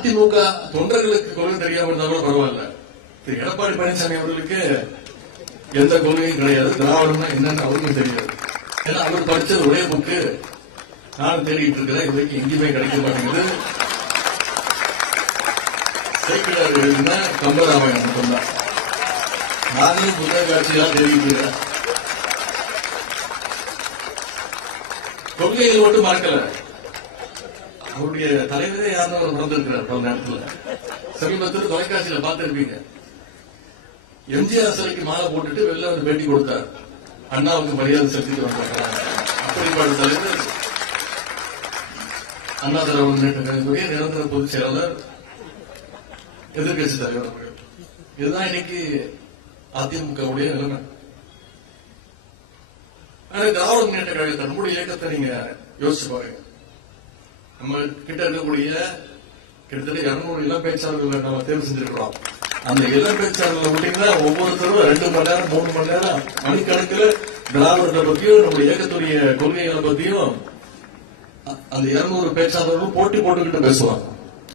அதிமுக தொண்டர்களுக்கு கொள்கை தெரியாம இருந்தா கூட பரவாயில்ல. திரு எடப்பாடி பழனிசாமி அவர்களுக்கு எந்த கொள்கையும் கிடையாது. திராவிடம்னா என்னன்னு அவருக்கும் தெரியாது. ஏன்னா அவர் படிச்சது ஒரே புக்கு நான் தேடிட்டு இருக்கிறேன். இது வரைக்கும் எங்கேயுமே கிடைக்க மாட்டேங்குது. சேக்கிழார் எழுதின கம்பராமாயணம் மட்டும்தான். நானும் புத்தக காட்சியெல்லாம் தெரிவிக்கிறேன். கொள்கைகள் மட்டும் மறக்கல. அவருடைய தலைவரே யாரும் அவர் மறந்திருக்கிறார். பல நேரத்தில் சமீபத்தில் தொலைக்காட்சியில பார்த்திருப்பீங்க. எம்ஜிஆர் சிலைக்கு மாலை போட்டுட்டு வெளில வந்து பேட்டி கொடுத்தார். அண்ணாவுக்கு மரியாதை செலுத்திட்டு வந்தாங்க. அப்படிப்பட்ட தலைவர் அண்ணா திராவிட முன்னேற்ற கழகத்துடைய நிரந்தர பொதுச் செயலாளர், எதிர்கட்சி தலைவர் அவர்கள். இதுதான் இன்னைக்கு அதிமுகவுடைய நிலைமை. திராவிட முன்னேற்ற கழகத்தை நம்முடைய இயக்கத்தை நீங்க யோசிச்சு பாருங்க. நம்ம கிட்ட இருக்கக்கூடிய கிட்டத்தட்ட 200 இளம் பேச்சாளர்களை நம்ம தேர்வு செஞ்சிருக்கிறோம். அந்த இளம் பேச்சாளர்களை விட்டீங்கன்னா ஒவ்வொருத்தரும் 2 மணி நேரம் 3 மணி நேரம் மணிக்கணக்கில் திராவிடத்தை பத்தியும் நம்ம இயக்கத்துடைய கொள்கைகளை பத்தியும் அந்த 200 பேச்சாளர்களும் போட்டி போட்டுக்கிட்டு பேசுவாங்க.